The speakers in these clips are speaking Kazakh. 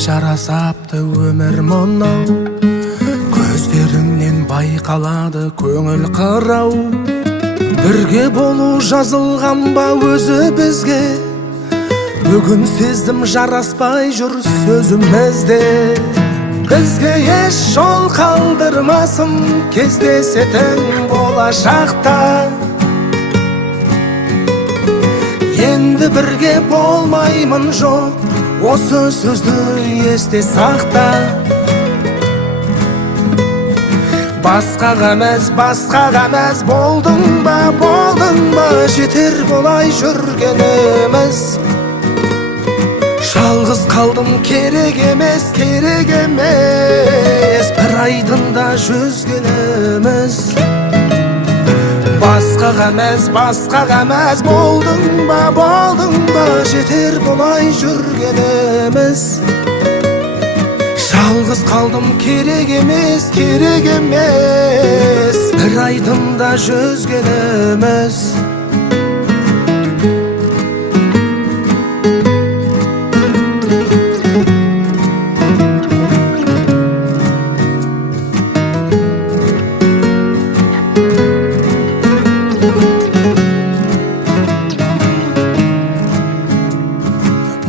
жарасапты өмір мынау, көздеріңнен байқалады көңіл қырау. Бірге болу жазылған ба өзі бізге, бүгін сездім жараспай жүр сөзімізде. Бізге еш жол қалдырмасын кездесетін болашақта. Енді бірге болмаймын жоқ, осы сөзді есте сақта. Басқаға әмәз болдың ба, жетер болай жүргеніміз. Жалғыз қалдым керек емес, бір айдында жүзгеніміз. Басқаға әмәз болдың ба, жетер болай жүргеніміз. Жалғыз қалдым керек емес, бір айдында жүзгеніміз.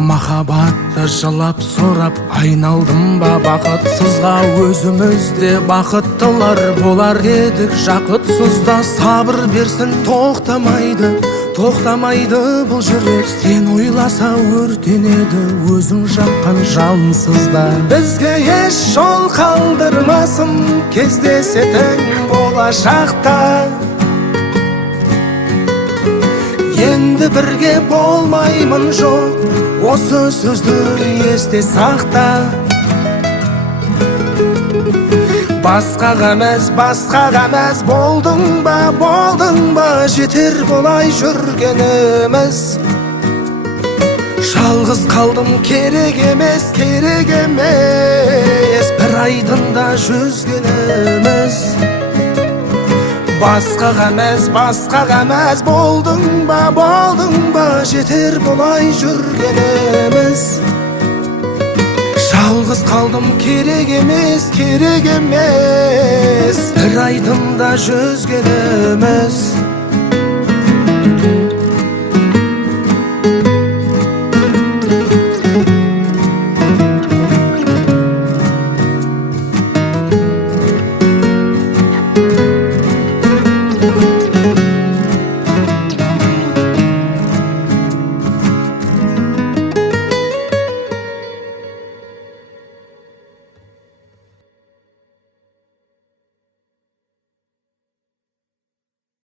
Махаббатты жылап сорап айналдым ба бақытсызға, өзімізде бақыттылар болар едік жақытсызда. Сабыр берсін тоқтамайды бұл жүрек, сен ойласа өртенеді өзің жаққан жалынсызда. Бізге еш жол қалдырмасын кездесетін болашақта. Енді бірге болмаймын жоқ, осы сөзді есте сақта. Басқаға әмәз болдың ба, жетер болай жүргеніміз. Жалғыз қалдым керек емес, бір айдында жүзгеніміз. Басқаға әмәз болдың ба, жетер болай жүргеніміз. Жалғыз қалдым керек емес, бір айдында жүзгеніміз.